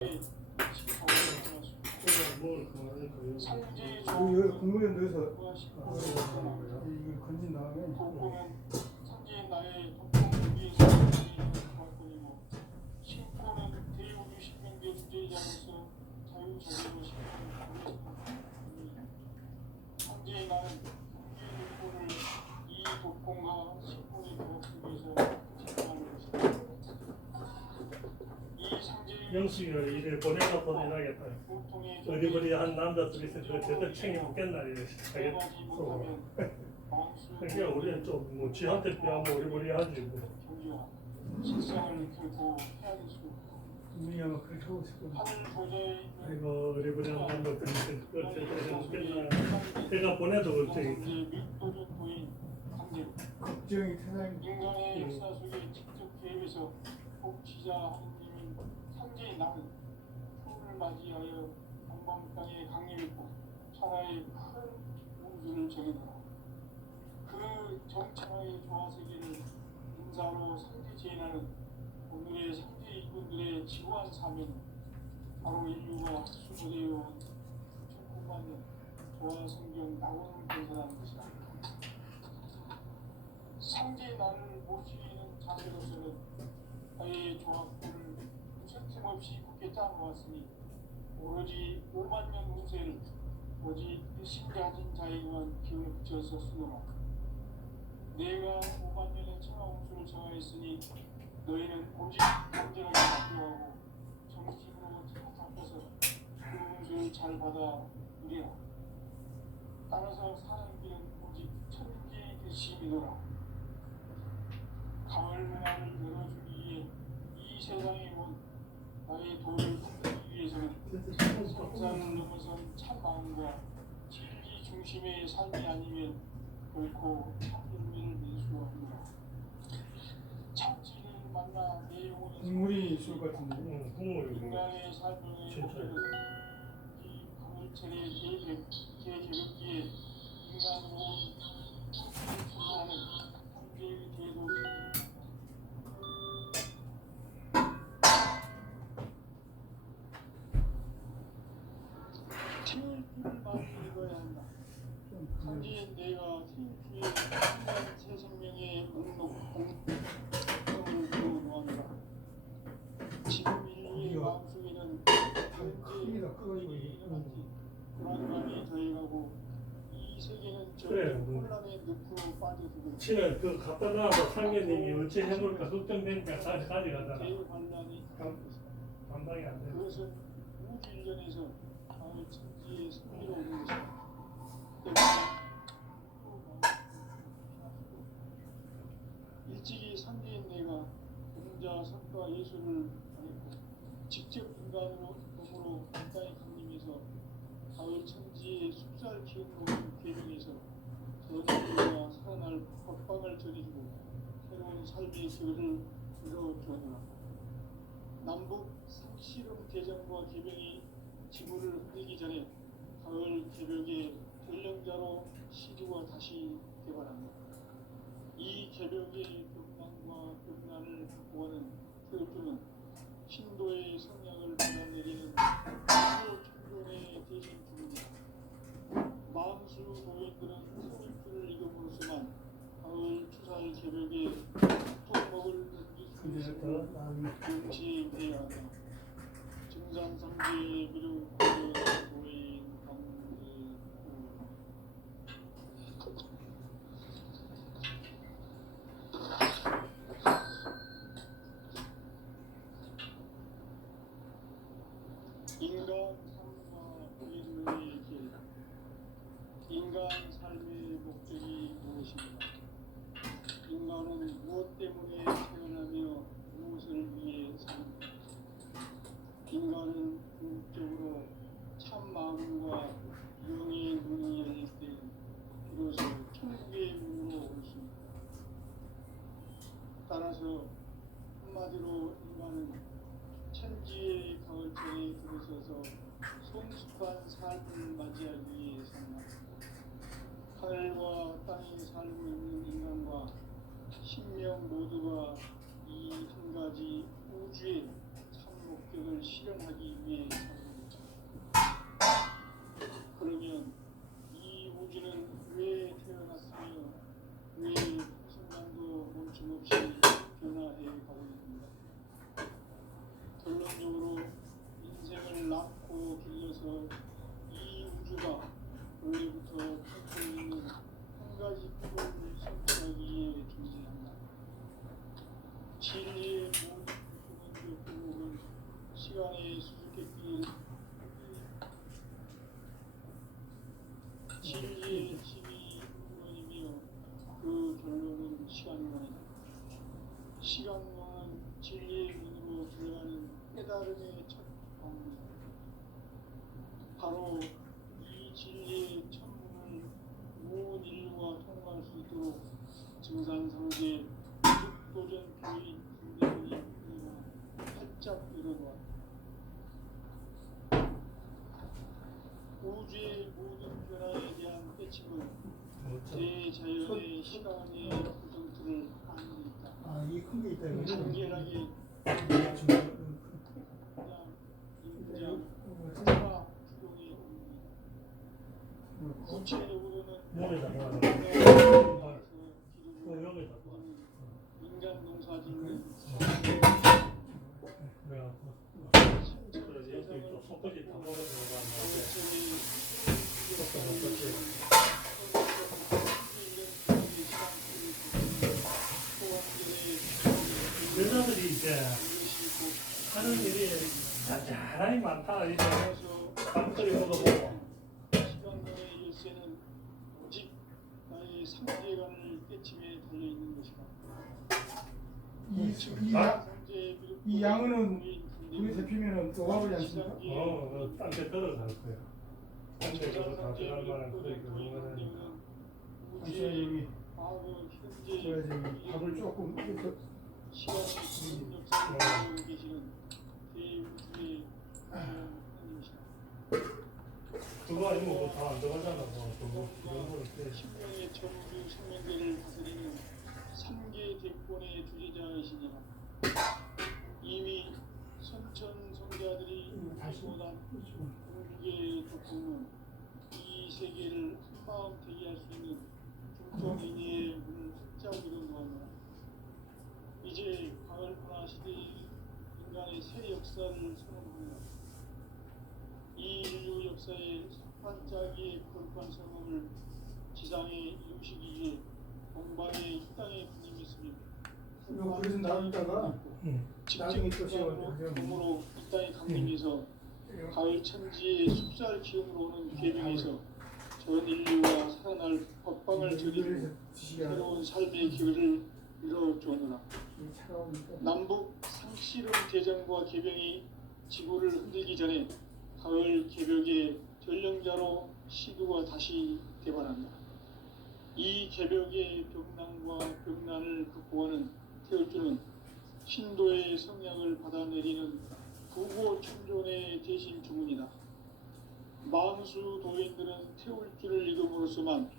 여기 국물에 넣어서 이거 건진 다음에 상제의 나의 독보를 위해서 주었거니와 심포는 대우주 신명대 주제자로서 자유자재로 신명을 상제의 나는 국민의 독보를 이 독공과 심포의 도움을 위해서 제공하는 것이다. 이 상제의 영숙이를 이래 보내가 보내야겠다. 어리버리 한 남자들이 있어 그 제대로 챙겨 먹겠나 이래 하겠다. 그러니까 우리는 좀뭐 지한테 비하면 어리버리하지 뭐. 식상을 결코 헤아릴 수 분명히 아마 그렇게 하고 있을 겁니다. 아이고 어리버리한 남자들이 있어 그 제대로 먹겠나. 내가 보내도 걱정이. 걱정이 세상에 인간의 역사 속에 직접 개입해서 복지자 하느님은 상제의 나는 풍을 맞이하여 동방 땅에 강림했고 천하의 큰 우주를 정해놓아 그 정천하의 조화세계를 인사로 상제 제인하는 오늘의 상제 일꾼들의 지구한 사명 바로 인류가 수고되어 온 천국만 년 조화성경 낙원을 건설하는 것이다. 상제의 나를 모시는 자세로서는 나의 조합부를 무색팀 없이 굳게 짜놓았으니 오로지 5만 년 운세를 오직 일심 가진 자에게만 기운을 붙여서 쓰노라. 내가 5만 년의 천하 운수를 정하였으니 너희는 오직 간절하게 기도하고 정식으로 잡아서 그 운수를 잘 받아 누리라. 따라서 사는 길은 오직 천지 글씨이노라. 가을 문화를 열어주기 위해 이 세상에 온 나의 도를 흔들기 위해서는 상상을 넘어선 참 마음과 진리 중심의 삶이 아니면 결코 참 의미를 낼 수 없노라. 참지를 만나 내 영혼이 국물이 있을 것 같은데. 국물이 인간의 삶을 목표로 이 가물체의 개개벽기에 인간으로 출발하는 현재의 대도시 TF를 많이 읽어야 한다. 상지인 내가 TF의 인간 새 생명의 목록 공통을 그어놓았다. 지금 인류의 마음속에는 크기가 커가지고 불안감이 더해가고 이 세계는 그래, 혼란의 늪으로 빠져들고 치는 그 갖다 놔서 상계님이 어찌 해볼까 걱정되니까 다시 가져가잖아. 대환란이 감당이 안 돼. 그것은 우주 일련에서 마을 천지의 승리로 오는 것이다. 일찍이 상계인 내가 공자, 석가, 예술을 하였고 직접 인간으로 몸으로 땅에 강림해서 가을 천지의 숲살 키우는 계명에서 전인류가 살아날 법방을 전해주고 새로운 삶의 길을 열어주었노라. 남북 상씨름 대전과 개병이 지구를 흔들기 전에 가을 개벽의 전령자로 시주가 다시 개발한다. 이 개벽의 병난과 병난을 극복하는 태극주는 신도의 성향을 받아내리는 천존의 대신 주문이다. 마음수 도인들은 태극주를 이름으로서만 가을 추살 개벽에 톡먹을 근데 수 더 나은 동시해야 한다. 증산상지 미륵 도인 강지 인간 삶과 인류의 길. 인간 삶의 목적이 무엇입니까? 인간은 무엇 때문에 태어나며 무엇을 위해 사는가? 인간은 궁극적으로 참 마음과 영의 눈이 열릴 때 비로소 천국의 문으로 올 수 있다. 따라서 한마디로 인간은 천지의 가을철에 들어서서 성숙한 삶을 맞이하기 위해 산다. 하늘과 땅에 살고 있는 인간과 신명 모두가 이 한 가지 우주의 참 목적을 실현하기 결론적으로 인생을 낳고 길러서 이 우주가 원래부터 품고 있는 한 가지 꿈을 성취하기 위해 존재한다. 진리의 모든 근원적 궁극은 시간의 수수께끼 진리의 힘이 근원이며 그 결론은 시간론이다. 시간론은 진리의 문으로 들어가는 깨달음의 첫 방문이다. 바로 이 진리의 첫 문을 온 인류가 통과할 수 있도록 증산상제 육도전 교인 군대들이 활짝 열어놓았다. 우주의 모든 변화에 대한 깨침은 대자연의 시간의 구성틀을 안고 있다. 아, 이 큰 게 있다 이거. 간결하게 큰 그냥 인장 천하 규동의 옵니다. 구체적으로는 여기다 놓아라. 기르고 여기다 놓아. 인간 농사 짓는 내가 그래서 여기 또 속까지 다 먹어주는 거 여자들이 이제 하는 일이 잔잔하니 많다. 이제 밥거리 먹어보고. 시간의 열쇠는 오직 나의 상대관을 깨침에 달려 있는 것이다. 이 양은 우리 대피면은 녹아버리지 않습니까? 딴데 들어갈 거야. 딴데 저거 다 들어갈 만한 그런 경우는 여기 과거 제가 현재 지금 밥을 조금 이렇게 시간의 역사를 가지고 계시는 대우주의 하나님이시다. 그거 아니면 뭐 다 안 들어가잖아. 뭐 그런 거를 때. 신명의 전우주 생명계를 다스리는 3개 대권의 주제자이시니라. 이미 선천성자들이 발돋한 공주의 독성은 이 세계를 한마음 되게 할 수 있는 중통인의 문을 활짝 열어놓았노라. 이제 가을 문화 시대의 인간의 새 역사를 선언합니다. 이 인류 역사의 반짝이의 거룩한 성음을 지상에 이루시기 위해 동방의 이 땅에 분임이 있습니다. 그래서 나오다가 나중에 또 몸으로 이 땅에 강림해서 가을 천지의 숲살 기운으로 오는 계명에서 전 인류가 살아날 법방을 저리고 새로운 삶의 기회를 이뤄주느라. 남북 상씨름 대전과 개병이 지구를 흔들기 전에 가을 개벽의 전령자로 시도가 다시 개발한다. 이 개벽의 벽난과 벽난을 극복하는 태울주는 신도의 성약을 받아내리는 부고 천존의 대신 주문이다. 망수 도인들은 태울주를 읽음으로써만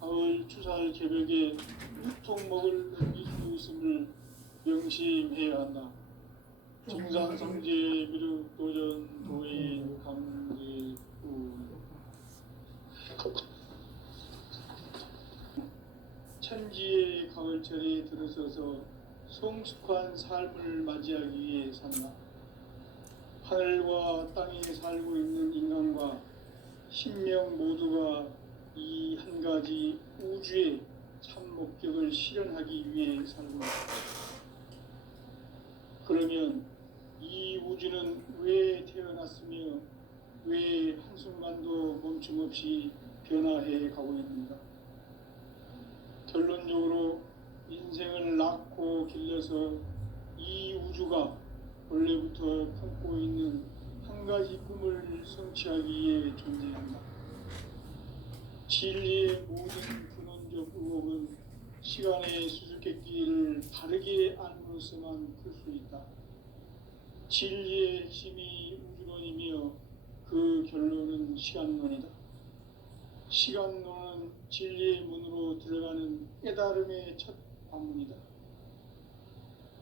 가을 추살 개벽의 유통목을 넘길 수 있음을 명심해야 한다. 증산성제 미륵 도전 도인 강제구 천지의 가을철에 들어서서 성숙한 삶을 맞이하기 위해 산다. 하늘과 땅에 살고 있는 인간과 신명 모두가 이 한 가지 우주의 참 목적을 실현하기 위해 살고 있다. 그러면 이 우주는 왜 태어났으며 왜 한순간도 멈춤없이 변화해 가고 있는가? 결론적으로 인생을 낳고 길러서 이 우주가 원래부터 품고 있는 한 가지 꿈을 성취하기 위해 존재한다. 진리의 모든 근원적 의혹은 시간의 수수께끼를 바르게 알므로서만 풀 수 있다. 진리의 핵심이 우주론이며 그 결론은 시간론이다. 시간론은 진리의 문으로 들어가는 깨달음의 첫 방문이다.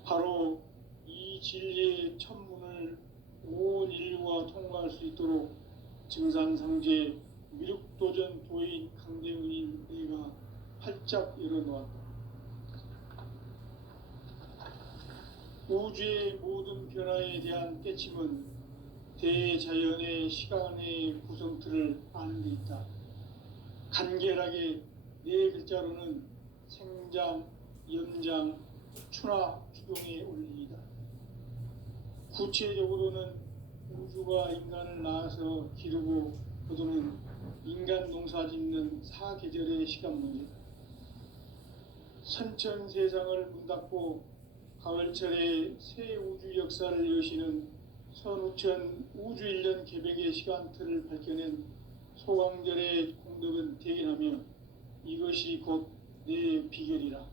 바로 이 진리의 첫 문을 온 인류가 통과할 수 있도록 증산상제 미륵도전 도인 강대훈인 내가 활짝 열어놓았다. 우주의 모든 변화에 대한 깨침은 대자연의 시간의 구성틀을 아는 데 있다. 간결하게 네 글자로는 생장, 연장, 추나 추동의 원리이다. 구체적으로는 우주가 인간을 낳아서 기르고 거두는 인간 농사 짓는 사계절의 시간 문제다. 선천 세상을 문 닫고 가을철에 새 우주 역사를 여시는 선우천 우주 1년 개백의 시간틀을 밝혀낸 소강절의 공덕은 대견하며 이것이 곧 내 비결이라.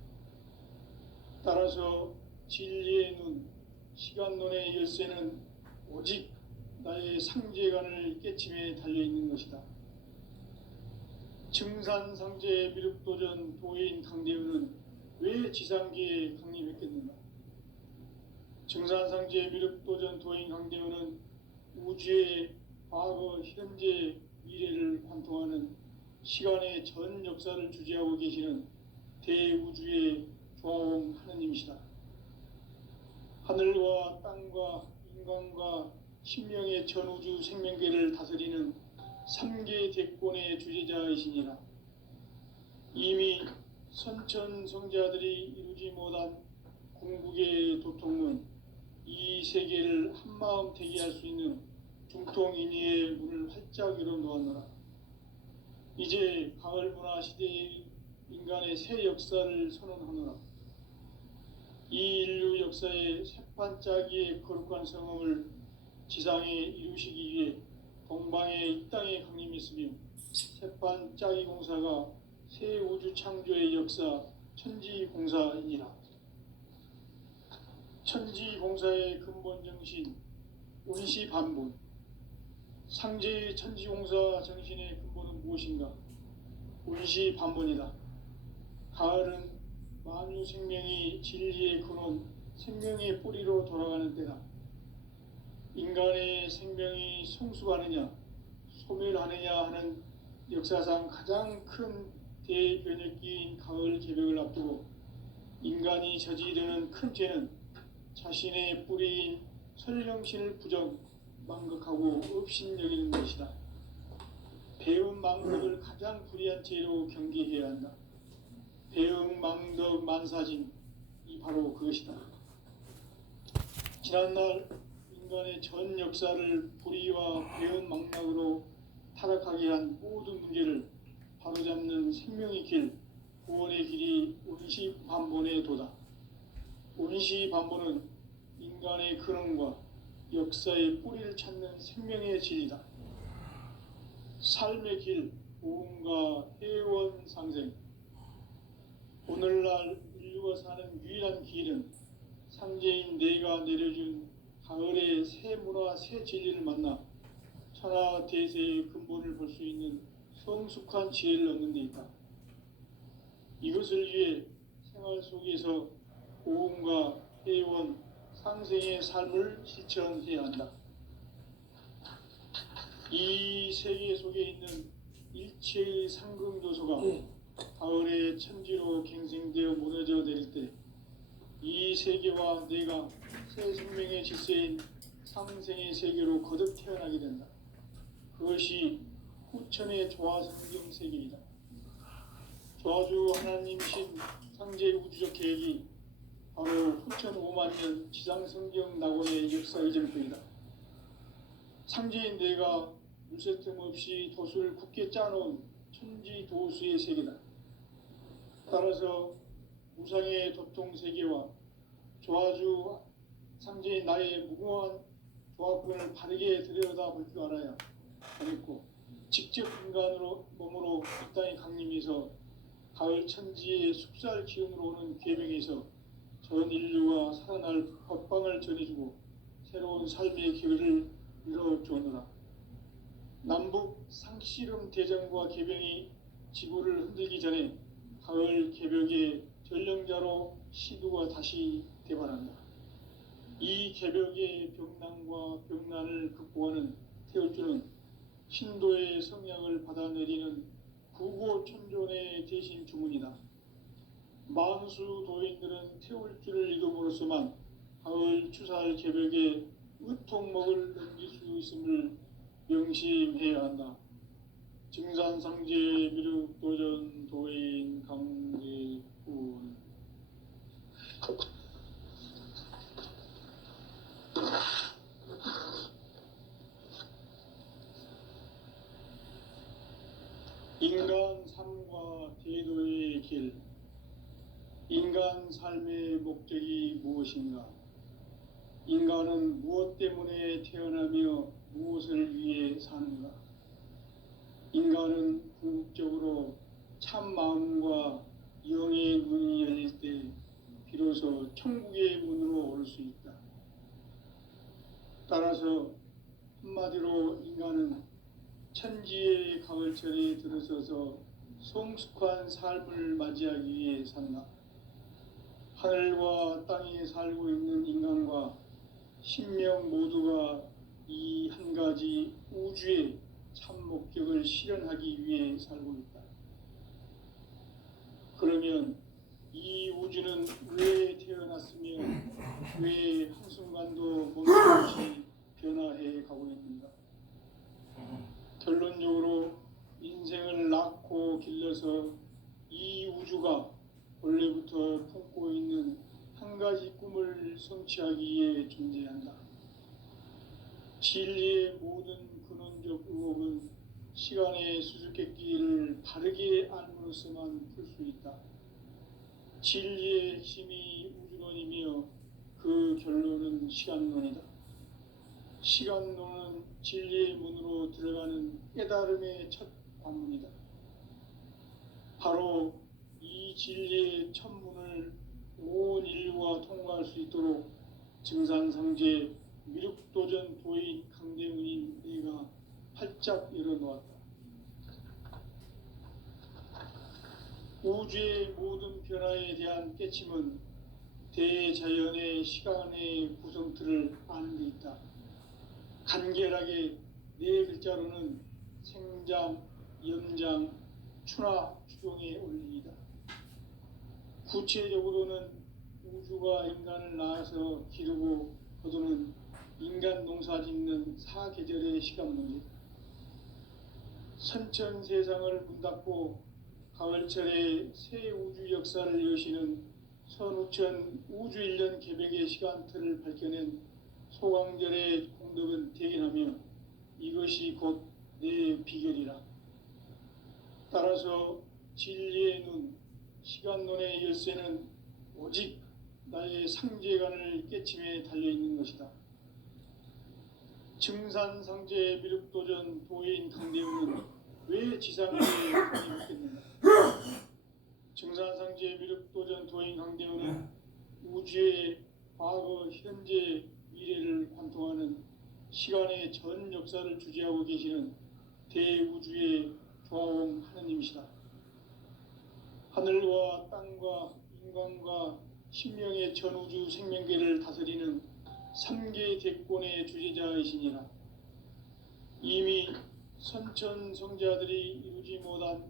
따라서 진리의 눈, 시간론의 열쇠는 오직 나의 상제관을 깨침에 달려있는 것이다. 증산상제 미륵도전 도인 강대우는 왜 지상계에 강림했겠는가? 증산상제 미륵도전 도인 강대우는 우주의 과거, 현재, 미래를 관통하는 시간의 전 역사를 주재하고 계시는 대우주의 조화원 하느님이시다. 하늘과 땅과 인간과 신명의 전우주 생명계를 다스리는 3계 대권의 주제자이시니라. 이미 선천성자들이 이루지 못한 궁극의 도통문, 이 세계를 한마음 대기할 수 있는 중통인의의 문을 활짝 열어놓았노라. 이제 가을 문화 시대의 인간의 새 역사를 선언하노라. 이 인류 역사의 새판짜기의 거룩한 성음을 지상에 이루시기 위해 동방의 이 땅에 강림했으며 새판짜기 공사가 새 우주 창조의 역사 천지공사이니라. 천지공사의 근본 정신 온시반본. 상제의 천지공사 정신의 근본은 무엇인가? 온시반본이다. 가을은 만유 생명이 진리의 근원, 생명의 뿌리로 돌아가는 때다. 인간의 생명이 성숙하느냐, 소멸하느냐 하는 역사상 가장 큰 대변혁기인 가을 개벽을 앞두고 인간이 저지르는 큰 죄는 자신의 뿌리인 설령신을 부정, 망극하고 업신여기는 것이다. 배움 망덕을 가장 불의한 죄로 경계해야 한다. 배움 망덕 만사진, 이 바로 그것이다. 지난날 인간의 전 역사를 불의와 배움 망락으로 타락하게 한 모든 문제를 바로잡는 생명의 길, 구원의 길이 온시반본의 도다. 온시반본은 인간의 근원과 역사의 뿌리를 찾는 생명의 진리다. 삶의 길, 보험과 회원 상생. 오늘날 인류가 사는 유일한 길은 상제인 내가 내려준 가을의 새 문화, 새 진리를 만나 천하 대세의 근본을 볼 수 있는 성숙한 지혜를 얻는 데 있다. 이것을 위해 생활 속에서 보험과 회원, 상생의 삶을 실천해야 한다. 이 세계 속에 있는 일체의 상금조소가 가을의 천지로 갱생되어 무너져 내릴 때 이 세계와 내가 새 생명의 질서인 상생의 세계로 거듭 태어나게 된다. 그것이 후천의 조화성경 세계이다. 조화주 하나님이신 상제의 우주적 계획이 바로 후천 5만년 지상성경 낙원의 역사 이전일 뿐이다. 상제인 내가 물새틈 없이 돛을 굳게 짜놓은 천지도수의 세계다. 따라서 무상의 도통세계와 조화주 상제인 나의 무궁한 조화권을 바르게 들여다볼 줄 알아야 하겠고, 직접 인간으로 몸으로 이 땅에 강림해서 가을 천지의 숙살 기운으로 오는 계명에서 전 인류가 살아날 법방을 전해주고 새로운 삶의 기회를 열어주느라. 남북 상씨름 대전과 개병이 지구를 흔들기 전에 가을 개벽의 전령자로 시두가 다시 대발한다. 이 개벽의 병난과 병난을 극복하는 태울주는 신도의 성약을 받아내리는 구고천존의 대신 주문이다. 만수 도인들은 태울주를 이름으로서만 가을 추살 개벽에 으통목을 넘길 수 있음을 명심해야 한다. 증산상제 미륵도전 도인 강대군. 인간 삶과 대도의 길. 인간 삶의 목적이 무엇인가? 인간은 무엇 때문에 태어나며 무엇을 위해 사는가? 인간은 궁극적으로 참 마음과 영의 눈이 열릴 때 비로소 천국의 문으로 올 수 있다. 따라서 한마디로 인간은 천지의 가을철에 들어서서 성숙한 삶을 맞이하기 위해 산다. 하늘과 땅에 살고 있는 인간과 신명 모두가 이 한 가지 우주의 참 목적을 실현하기 위해 살고 있다. 그러면 이 우주는 왜 태어났으며 왜 한순간도 멈춤없이 변화해 가고 있는가? 결론적으로 인생을 낳고 길러서 이 우주가 원래부터 품고 있는 한 가지 꿈을 성취하기 위해 존재한다. 진리의 모든 근원적 의혹은 시간의 수수께끼를 바르게 알므로서만 풀 수 있다. 진리의 핵심이 우주론이며 그 결론은 시간론이다. 시간론은 진리의 문으로 들어가는 깨달음의 첫 관문이다. 바로 이 진리의 첫 문을 온 인류가 통과할 수 있도록 증산상제 미륵도전 도인 강대훈인 내가 활짝 열어놓았다. 우주의 모든 변화에 대한 깨침은 대자연의 시간의 구성틀을 아는 데 있다. 간결하게 네 글자로는 생장, 염장, 추나 추종의 원리이다. 구체적으로는 우주가 인간을 낳아서 기르고 거두는 인간 농사 짓는 사계절의 시간 문제. 선천 세상을 문 닫고 가을철에 새 우주 역사를 여시는 선우천 우주 1년 개벽의 시간틀을 밝혀낸 소강절의 공덕은 대견하며 이것이 곧 내 비결이라. 따라서 진리의 눈, 시간론의 열쇠는 오직 나의 상제관을 깨침에 달려있는 것이다. 증산상제 미륵도전 도인 강대훈은 왜 지상계에 강림했겠는가? 증산상제 미륵도전 도인 강대훈은 우주의 과거, 현재, 미래를 관통하는 시간의 전 역사를 주재하고 계시는 대우주의 조화원 하느님이시다. 하늘과 땅과 인간과 신명의 전우주 생명계를 다스리는 3계 대권의 주제자이시니라. 이미 선천 성자들이 이루지 못한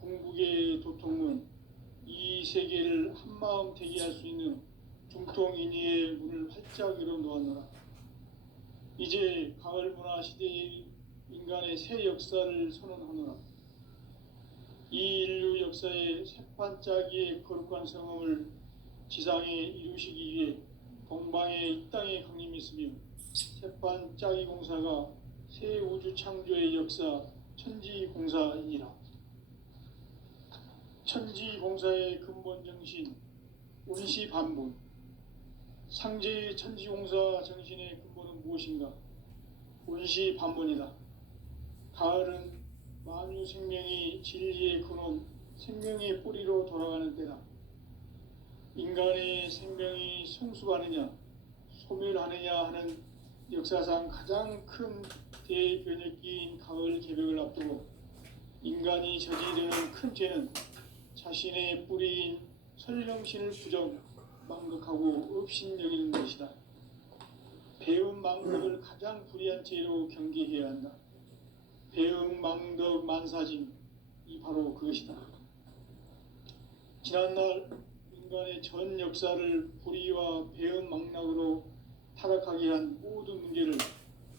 궁극의 도통은 이 세계를 한마음 대기할 수 있는 중통인의의 문을 활짝 열어놓았노라. 이제 가을 문화 시대의 인간의 새 역사를 선언하노라. 이 인류 역사의 새판짜기의 거룩한 성음을 지상에 이루시기 위해 동방의 이 땅에 강림했으며 새판짜기 공사가 새 우주 창조의 역사 천지공사이니라. 천지공사의 근본 정신 운시반분. 상제의 천지공사 정신의 근본은 무엇인가? 운시반분이다. 가을은 만유 생명이 진리의 근원, 생명의 뿌리로 돌아가는 때다. 인간의 생명이 성숙하느냐, 소멸하느냐 하는 역사상 가장 큰 대변혁기인 가을 개벽을 앞두고 인간이 저지르는 큰 죄는 자신의 뿌리인 설령신을 부정, 망극하고 업신여기는 것이다. 배움 망덕을 가장 불의한 죄로 경계해야 한다. 배움 망덕 만사짐, 이 바로 그것이다. 지난날 인간의 전 역사를 불의와 배은망락으로 타락하게 한 모든 문제를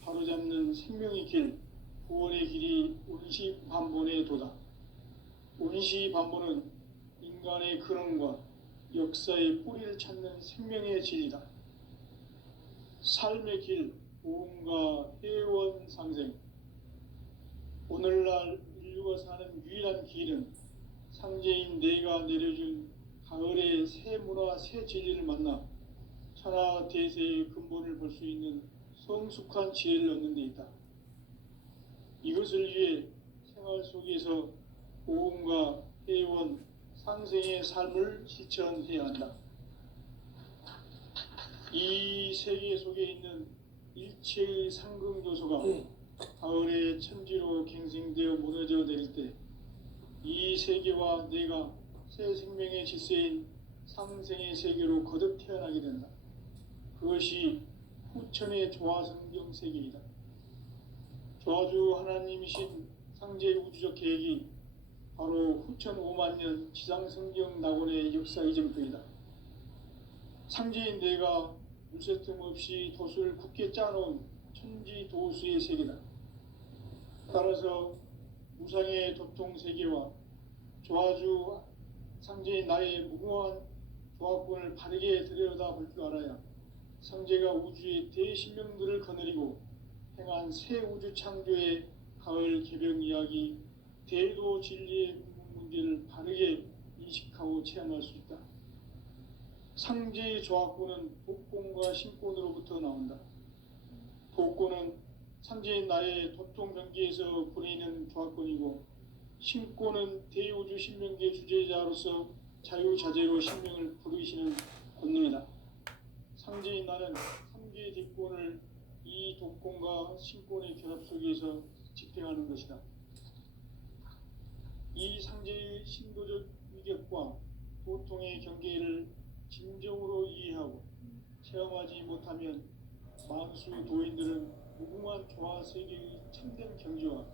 바로잡는 생명의 길, 구원의 길이 운시반본에 도다. 운시반본은 인간의 근원과 역사의 뿌리를 찾는 생명의 진리다. 삶의 길, 보험과 회원 상생. 오늘날 인류가 사는 유일한 길은 상제인 내가 내려준 가을의 새 문화, 새 진리를 만나 천하 대세의 근본을 볼 수 있는 성숙한 지혜를 얻는 데 있다. 이것을 위해 생활 속에서 보험과 회원, 상생의 삶을 실천해야 한다. 이 세계 속에 있는 일체의 상극 요소가 가을의 천지로 갱생되어 무너져 내릴 때 이 세계와 내가 새 생명의 질서인 상생의 세계로 거듭 태어나게 된다. 그것이 후천의 조화성경 세계이다. 조화주 하나님이신 상제 우주적 계획이 바로 후천 5만 년 지상성경 낙원의 역사 이정표이다. 상제인 내가 물새틈 없이 도수를 굳게 짜놓은 천지 도수의 세계다. 따라서 무상의 도통 세계와 조화주 상제인 나의 무궁한 조화권을 바르게 들여다볼 줄 알아야 상제가 우주의 대신명들을 거느리고 행한 새 우주 창조의 가을 개병 이야기, 대도 진리의 문제를 바르게 인식하고 체험할 수 있다. 상제의 조화권은 복권과 신권으로부터 나온다. 복권은 상제인 나의 도통 경계에서 보내는 조화권이고, 신권은 대우주 신명계 주제자로서 자유자재로 신명을 부르시는 권능이다. 상제인 나는 3개의 뒷권을 이 독권과 신권의 결합 속에서 집행하는 것이다. 이 상제의 신도적 위격과 보통의 경계를 진정으로 이해하고 체험하지 못하면 만수 도인들은 무궁한 조화 세계의 참된 경지와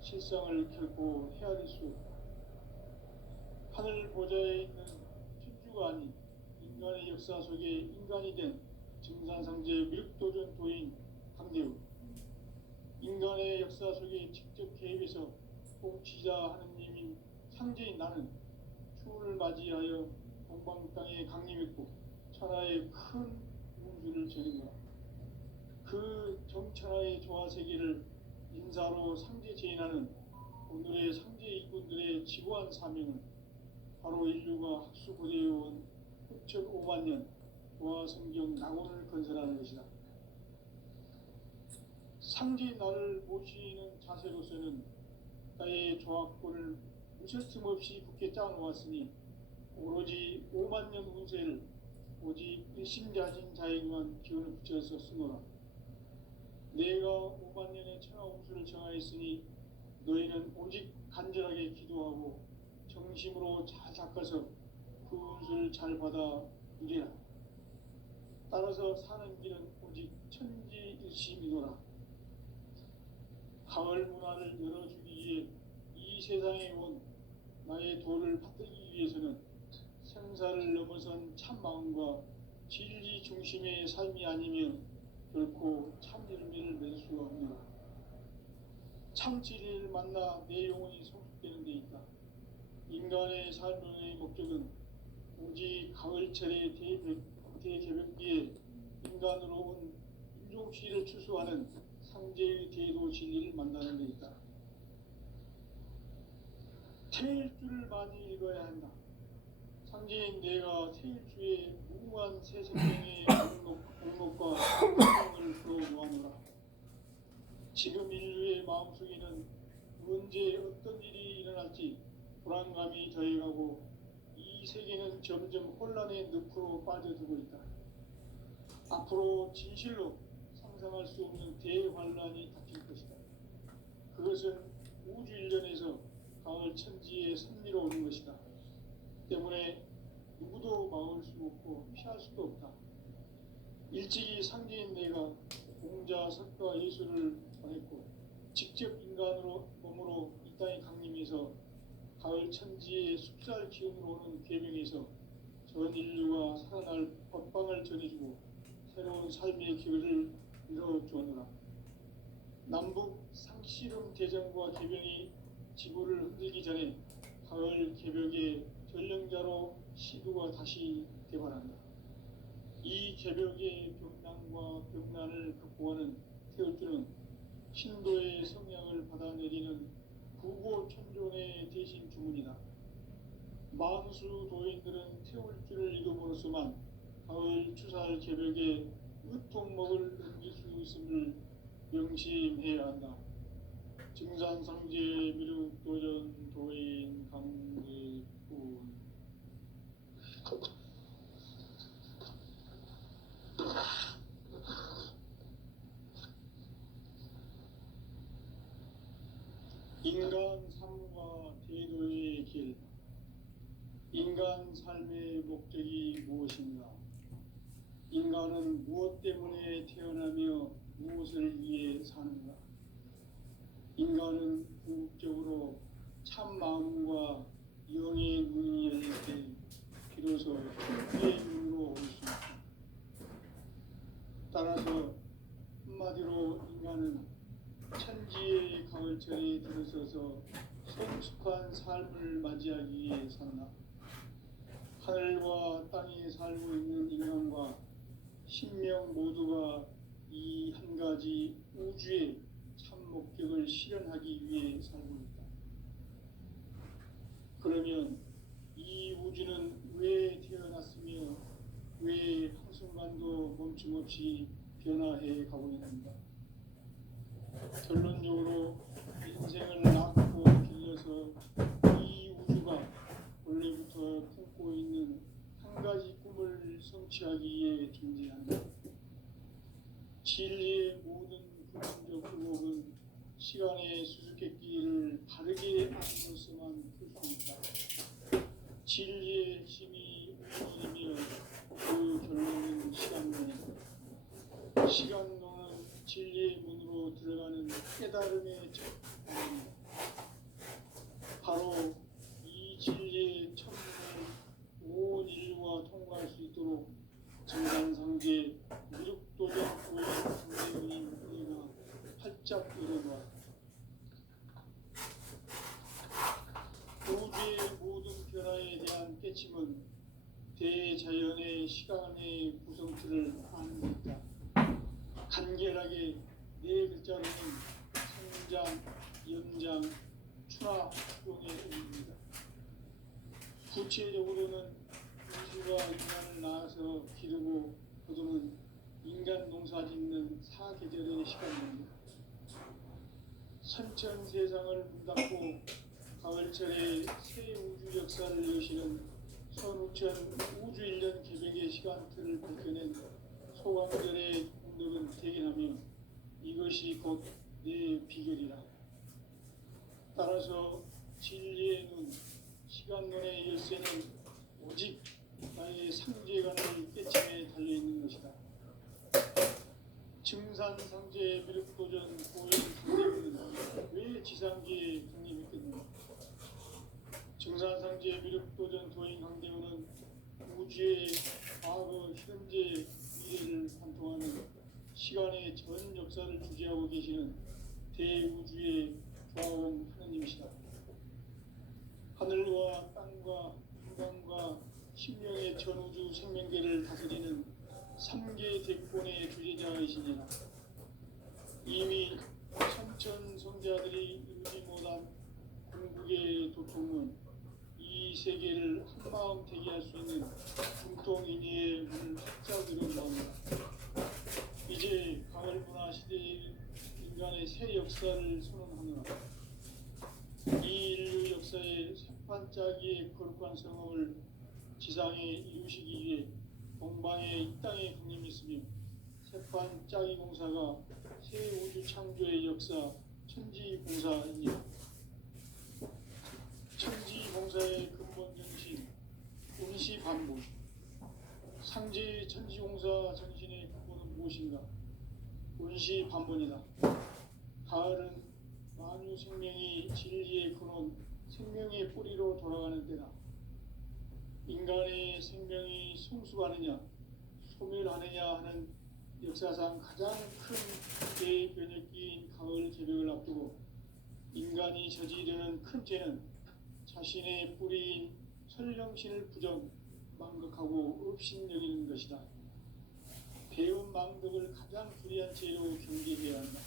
실상을 결코 헤아릴 수 없다. 하늘 보좌에 있는 천주가 아닌 인간의 역사 속에 인간이 된 증산상제 밀도전 도인 강대우, 인간의 역사 속에 직접 개입해서 통치자 하느님인 상제인 나는 추운을 맞이하여 동방 땅에 강림했고 천하의 큰 운수를 저린 거야. 그 정천하의 조화 세계를 인사로 상제 제인하는 오늘의 상제 이군들의 지고한 사명은 바로 인류가 학수고대해온 후천 5만 년 조화 성경 낙원을 건설하는 것이다. 상제인 나를 모시는 자세로서는 나의 조화권을 무쇠틈 없이 굳게 짜놓았으니 오로지 5만 년 운세를 오직 일심자진 자에게만 기운을 붙여서 쓰노라. 내가 5만 년의 천하 운수를 정하였으니 너희는 오직 간절하게 기도하고 정심으로 잘 닦아서 그 운수를 잘 받아 누리라. 따라서 사는 길은 오직 천지일심이노라. 가을 문화를 열어주기 위해 이 세상에 온 나의 도를 받들기 위해서는 생사를 넘어선 참마음과 진리 중심의 삶이 아니면 결코 참 열매를 맺을 수가 없노라. 참 진리를 만나 내 영혼이 성숙되는 데 있다. 인간의 삶의 목적은 오직 가을철의 대개벽기에 인간으로 온 인종시를 추수하는 상제의 대도 진리를 만나는 데 있다. 태일주를 많이 읽어야 한다. 상제인 내가 태일주의 무궁한 새 생명의 공록과 생명을 불어모아노라. 지금 인류의 마음속에는 언제 어떤 일이 일어날지 불안감이 더해가고 이 세계는 점점 혼란의 늪으로 빠져들고 있다. 앞으로 진실로 상상할 수 없는 대환란이 닥칠 것이다. 그것은 우주 일련에서 가을 천지의 섭리로 오는 것이다. 때문에 누구도 막을 수 없고 피할 수도 없다. 일찍이 상제인 내가 공자, 석가, 예수를 전했고 직접 인간으로 몸으로 이 땅에 강림해서 가을 천지의 숲살 기운으로 오는 계명에서 전 인류가 살아날 법방을 전해주고 새로운 삶의 길을 열어주었노라. 남북 상씨름 대전과 개병이 지구를 흔들기 전에 가을 개벽의 전령자로 시두가 다시 개발한다. 이 개벽의 벽난과 벽난을 극복하는 태울주는 신도의 성향을 받아내리는 부고천존의 대신 주문이다. 만수 도인들은 태울주를 읽음으로써만 가을 추살 개벽의 으통목을 넘길 수 있음을 명심해야 한다. 증산상제 미륵도전 도인 강대군. 인간 삶과 대도의 길. 인간 삶의 목적이 무엇인가? 인간은 무엇 때문에 태어나며 무엇을 위해 사는가? 인간은 궁극적으로 참 마음과 영의 눈이 열릴 때 비로소 그의 눈으로 올 수 있다. 따라서 한마디로 인간은 천지의 가을철에 들어서서 성숙한 삶을 맞이하기 위해 산다. 하늘과 땅에 살고 있는 인간과 신명 모두가 이 한 가지 우주의 참 목적을 실현하기 위해 살고 있다. 그러면 이 우주는 왜 태어났으며 왜 한순간도 멈춤없이 변화해 가고 있는가? 결론적으로 인생을 낳고 길러서 이 우주가 원래부터 품고 있는 한 가지 꿈을 성취하기 위해 존재한다. 진리의 모든 근원적 의혹은 시간의 수수께끼를 바르게 알므로써만 풀 수 있다. 진리의 핵심이 우주이며 그 결론은 시간론이다. 시간론은 진리의 문으로 들어가는 깨달음의 첫 방입니다. 바로 이 진리의 첫문을 온 인류가 통과할 수 있도록 증산상제 미륵도전 도인 강대군인 우리가 활짝 열어놓았다. 우주의 모든 변화에 대한 깨침은 대자연의 시간의 구성틀을 아는 것이다. 간결하게 네 글자로는 성장, 연장, 추나 활동의 의미입니다. 구체적으로는 우주가 인간을 낳아서 기르고 거두는 인간 농사 짓는 사계절의 시간입니다. 선천 세상을 문 닫고 가을철에 새 우주 역사를 여시는 선우천 우주 1년 개벽의 시간틀을 밝혀낸 소강절의 공덕은 대견하며 이것이 곧 내 비결이라. 따라서 진리의 눈, 시간론의 열쇠는 오직 나의 상제관을 깨침에 달려있는 것이다. 증산상제 미륵도전 도인 강대군은 왜 지상계에 강림했겠는가? 증산상제 미륵도전 도인 강대군은 우주의 과거, 현재, 미래를 관통하는 시간의 전 역사를 주재하고 계시는 대우주의 조화원 하느님이시다. 하늘과 땅과 인간과 신명의 전우주 생명계를 다스리는 3개 대권의 주제자이시니라. 이미 천천 성자들이 이루지 못한 궁극의 도통은 이 세계를 한마음 되게 할 수 있는 중통인의의 문을 활짝 열어놓았다. 이제 가을 문화 시대의 인간의 새 역사를 선언하노라. 이 인류 역사의 새판짜기의 거룩한 성업을 지상에 이루시기 위해 동방의 이 땅에 강림했으며 새판짜기 공사가 새 우주 창조의 역사 천지공사입니다. 천지공사의 근본 정신 운시반복. 상제 천지공사 정신의 근본은 무엇인가? 운시반복이다. 가을은 만유 생명이 진리의 근원 생명의 뿌리로 돌아가는 때다. 인간의 생명이 성숙하느냐 소멸하느냐 하는 역사상 가장 큰 대변혁기인 가을 개벽을 앞두고 인간이 저지르는 큰 죄는 자신의 뿌리인 설령신을 망각하고 업신여기는 것이다. 배운 망덕을 가장 불의한 죄로 경계해야 한다.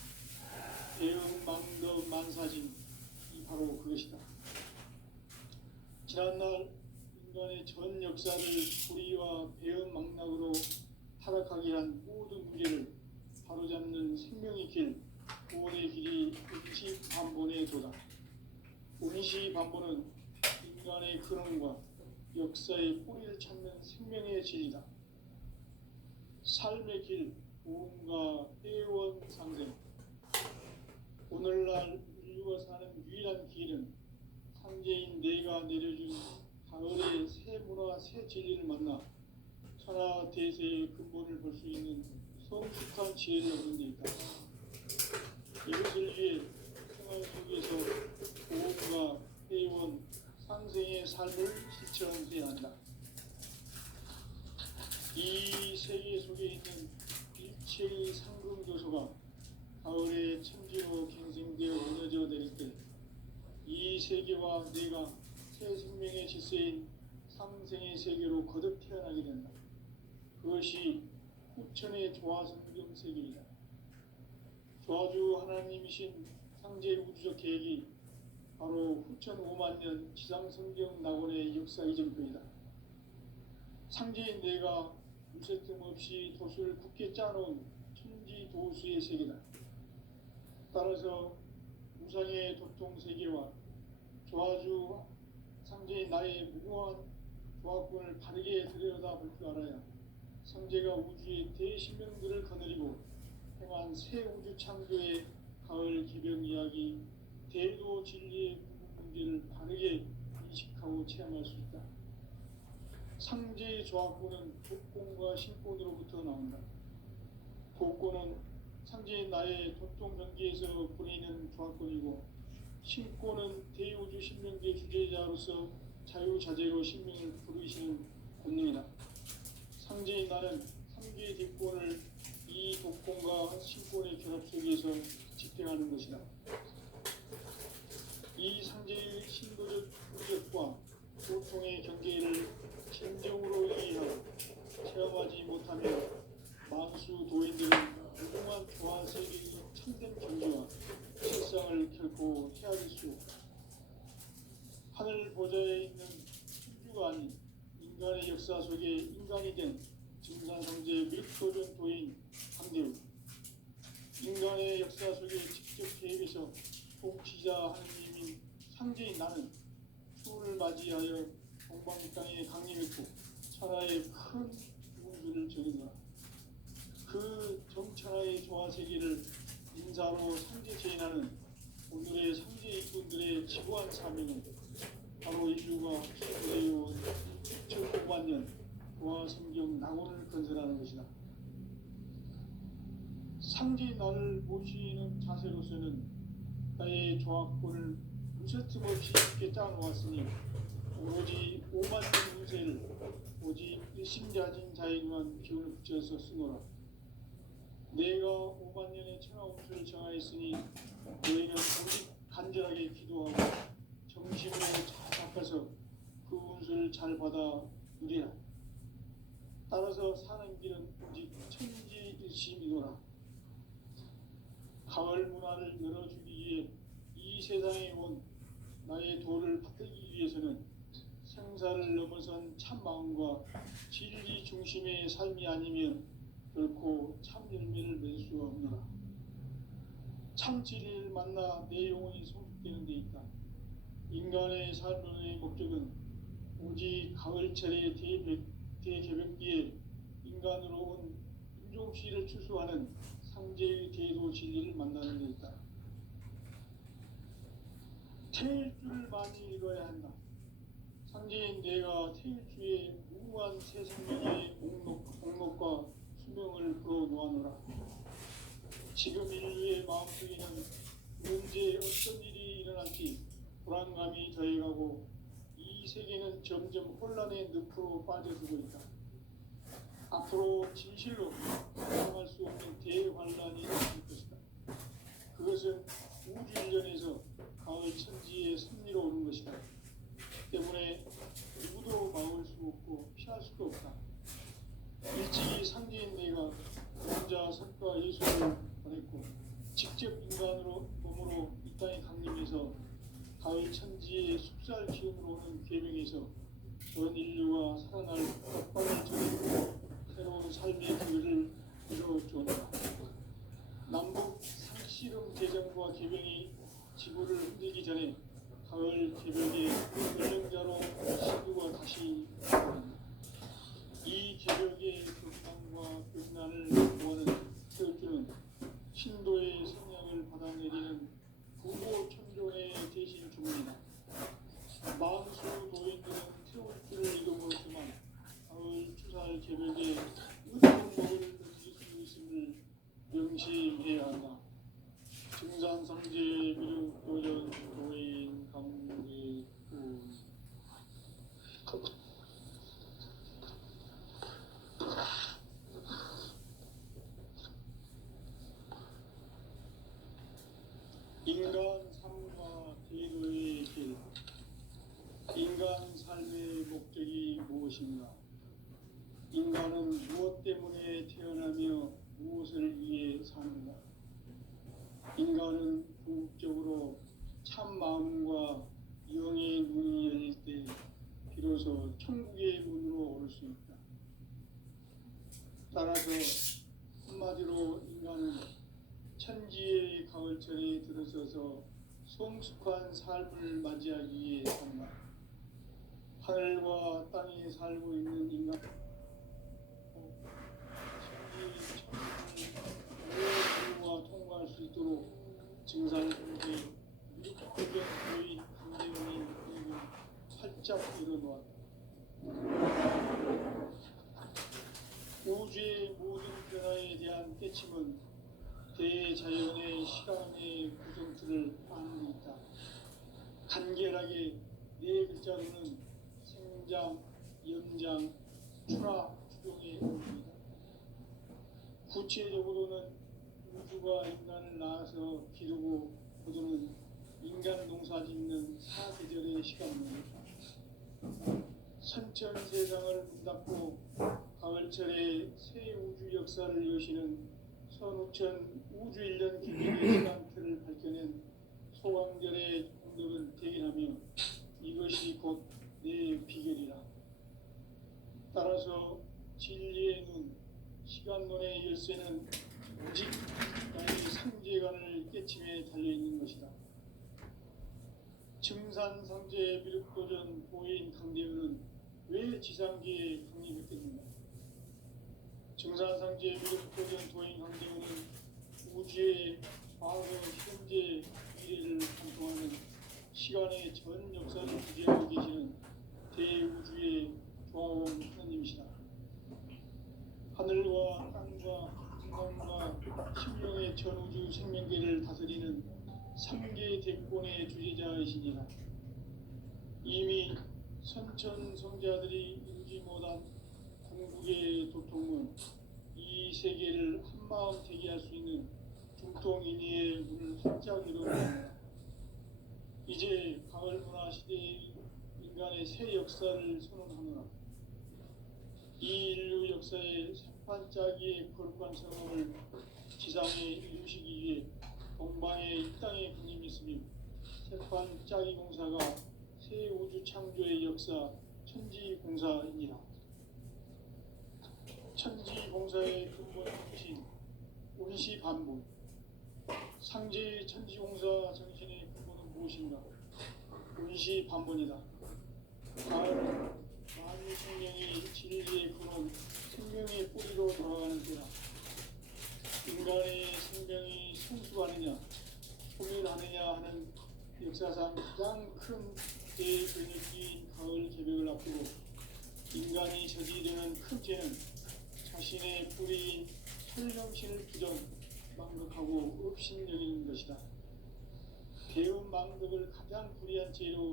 배운 망덕 만사진이 바로 그것이다. 지난날 인간의 전 역사를 불의와 배은 망락으로 타락하게 한 모든 문제를 바로잡는 생명의 길, 구원의 길이 운시반본의 도다. 운시반본은 인간의 근원과 역사의 뿌리를 찾는 생명의 진리다. 삶의 길, 보험과 회원 상생. 오늘날 인류가 사는 유일한 길은 상제인 내가 내려준 가을의 새 문화, 새 진리를 만나 천하 대세의 근본을 볼 수 있는 성숙한 지혜를 얻는 데 있다. 이것을 위해 생활 속에서 보험과 회원, 상생의 삶을 실천해야 한다. 이 세계 속에 있는 일체의 상금도서가 가을의 천지로 갱생되어 무너져 내릴 때 이 세계와 내가 새 생명의 질서인 상생의 세계로 거듭 태어나게 된다. 그것이 후천의 조화성경 세계이다. 조화주 하나님이신 상제 우주적 계획이 바로 후천 5만 년 지상성경 낙원의 역사 이전표이다. 상제인 내가 무쇠뜸 없이 도수를 굳게 짜놓은 천지 도수의 세계다. 따라서 무상의 도통 세계와 조화주 상제인 나의 무궁한 조화권을 바르게 들여다볼 줄 알아야 상제가 우주의 대신명들을 거느리고 행한 새 우주 창조의 가을 개벽 이야기, 대도 진리의 문제를 바르게 인식하고 체험할 수 있다. 상제의 조화권은 도권과 신권으로부터 나온다. 도권은 상제인 나의 도통 경계에서 보이는 조화권이고 신권은 대우주 신명계 주제자로서 자유자재로 신명을 부르시는 권능이다. 상제인 나는 3개의 뒷권을 이 도권과 신권의 결합 속에서 집행하는 것이다. 이 상제의 신도적 우적과 도통의 경계를 진정으로 이해하고 체험하지 못하면 만수 도인들은 무궁한 조화 세계의 참된 경계와 실상을 결코 헤아릴 수 없다. 하늘 보좌에 있는 천주가 아닌 인간의 역사 속에 인간이 된 증산상제 밀도전 도인 강대우. 인간의 역사 속에 직접 계획해서 통치자 하느님인 상제인 나는 추운을 맞이하여 동방 땅에 강림했고 천하의 큰 운수를 적이노라. 그 정천하의 조화세계를 인사로 상제 제인하는 오늘의 상제 일꾼들의 지구한 사명은 바로 인류가 기도해온 6,500만 년 조화 성경 낙원을 건설하는 것이다. 상제 나를 모시는 자세로서는 나의 조화권을 무쇠틈 없이 쉽게 짜놓았으니 오로지 5만 년 운세를 오직 일심자진 자에게만 기운을 붙여서 쓰노라. 내가 5만 년의 천하 운수를 정하였으니 너희는 오직 간절하게 기도하고 정심으로 잘 닦아서 그 운수를 잘 받아 누리라. 따라서 사는 길은 오직 천지일심이노라. 가을 문화를 열어주기 위해 이 세상에 온 나의 도를 받들기 위해서는 생사를 넘어선 참 마음과 진리 중심의 삶이 아니면 결코 참 열매를 맺을 수가 없노라. 참 진리를 만나 내 영혼이 성숙되는 데 있다. 인간의 삶의 목적은 오직 가을철의 대개벽기에 인간으로 온 인종시를 추수하는 상제의 대도 진리를 만나는 데 있다. 태일주를 많이 읽어야 한다. 상제인 내가 태일주의 무궁한 새 생명의 목록과 수명을 풀어놓아노라. 지금 인류의 마음속에는 언제 어떤 일이 일어날지 불안감이 더해가고 이 세계는 점점 혼란의 늪으로 빠져들고 있다. 앞으로 진실로 상상할 수 없는 대환란이 있을 것이다. 그것은 우주일련에서 가을 천지의 섭리로 오는 것이다. 때문에 누구도 막을 수 없고 피할 수도 없다. 일찍이 상제인 내가 혼자 석가 예수를 보냈고 직접 인간으로 몸으로 이 땅에 강림해서 가을 천지의 숲살 기운으로 오는 계명에서 전 인류가 살아날 덕방을 전했고 새로운 삶의 기회를 이루어주었다. 남북 상씨름 제정과 계명이 지구를 흔들기 전에 가을 개벽의 연령자로 시구가 다시 이 개벽의 극망과 극난을 보는 세우주는 신도의 성령을 받아내리는 부모 천존의 대신 주문이다. 만수 도인들은 태울주를 이름으로지만 가을 추살 개벽에 은총복을 던질 수 있음을 명심해야 한다. 증산상제 미륵 도전 도인 강제구 인간 삶과 대도의 길. 인간 삶의 목적이 무엇인가? 인간은 무엇 때문에 태어나며 무엇을 위해 사는가? 인간은 궁극적으로 참 마음과 영의 문이 열릴 때 비로소 천국의 문으로 올 수 있다. 따라서 한마디로 인간은 천지의 가을철에 들어서서 성숙한 삶을 맞이하기 위해 산다. 하늘과 땅에 살고 있는 인간 천지의 통과할 수 있도록 증산상제 미륵도전 도인 강제원의 계획을 활짝 열어놓았다. 우주의 모든 변화에 대한 깨침은 대자연의 시간의 구정틀을 안고 있다. 간결하게 네 글자로는 생장, 연장, 출하, 추종의 의미이다. 구체적으로는 우주가 인간을 낳아서 기르고 거두는 인간 농사 짓는 사계절의 시간입니다. 선천 세상을 문 닫고 가을철에 새 우주 역사를 여시는 선우천 우주일년 기획의 시간틀을 밝혀낸 소강절의 공덕은 대견하며 이것이 곧 내 비결이라. 따라서 진리의 눈, 시간론의 열쇠는 오직 나의 상제관을 깨침에 달려있는 것이다. 증산상제 미륵도전 보인 강대우는 왜 지상계에 강림했겠는가? 증산상제 미륵도전 도인 강대우는 우주의 과거, 현재, 미래를 관통하는 시간의 전 역사를 주재하고 계시는 대우주의 조화원 하나님이시다. 하늘과 땅과 인간과 심령의 전우주 생명계를 다스리는 3계 대권의 주제자이시니라. 이미 선천 성자들이 이루지 못한 궁극의 도통은 이 세계를 한마음 되게 할 수 있는 중통인의의 문을 활짝 열어놓는다. 이제 가을 문화 시대의 인간의 새 역사를 선언하노라. 이 인류 역사의 새판짜기의 거룩한 성험을 지상에 이루시기 위해 동방의 이 땅에 강림했으며 새판짜기 공사가 새 우주 창조의 역사 천지공사이니라. 천지공사의 근본 정신 운시반복. 상제의 천지공사 정신의 근본은 무엇인가? 운시반복이다. 가을은 만유 생명이 진리의 근원, 생명의 뿌리로 돌아가는 때라. 인간의 생명이 성숙하느냐, 소멸하느냐 하는 역사상 가장 큰 대변혁기인 가을 개벽을 앞두고 인간이 저지르는 큰 죄는 자신의 뿌리인 설령신을 부정, 망극하고 업신여기는 것이다. 배운 망극을 가장 불의한 죄로